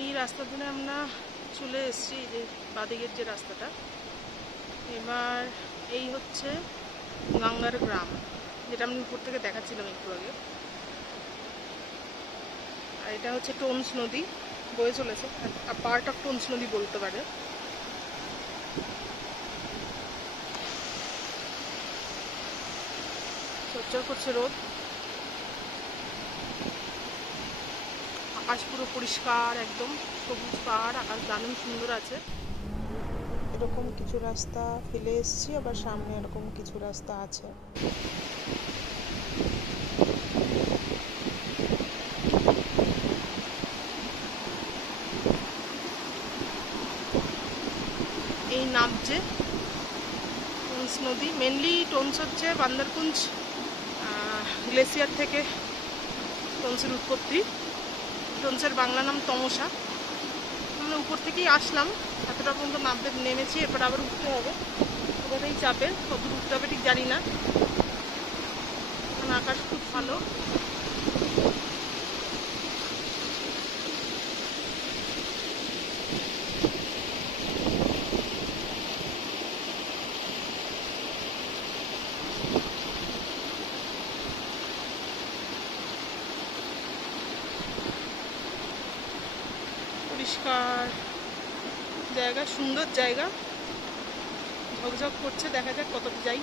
এই রাস্তা ধরে আমরা চলে এসেছি, এই যে বাদিকের যে রাস্তাটা। এবার এই হচ্ছে গঙ্গার গ্রাম, যেটা আমি উপর থেকে দেখাচ্ছিলাম একটু আগে। আর এটা হচ্ছে টোনস নদী বয়ে চলেছে, পার্ট অফ টোনস নদী বলতে পারে। চচ্চর করছে রোদ, আকাশ পুরো পরিষ্কার, একদম সবুজ পাহাড়, আকাশ দারুণ সুন্দর আছে। এরকম কিছু রাস্তা ফেলে এসেছি, আবার সামনে এরকম কিছু রাস্তা আছে। এই নামছে টোনস নদী। মেনলি টোনস হচ্ছে বান্দরপুঞ্জ গ্লেসিয়ার থেকে টোনসের উৎপত্তি। টোনসের বাংলা নাম তমসা। আমরা উপর থেকেই আসলাম, এতটা পর্যন্ত নেমেছি, এরপর আবার উঠতে হবে। এবার এই চাপের কত উঠতে হবে ঠিক জানি না, কারণ আকাশ খুব ভালো। পরিষ্কার জায়গা, সুন্দর জায়গা, ঝকঝক করছে। দেখা যাক কতটা যাই।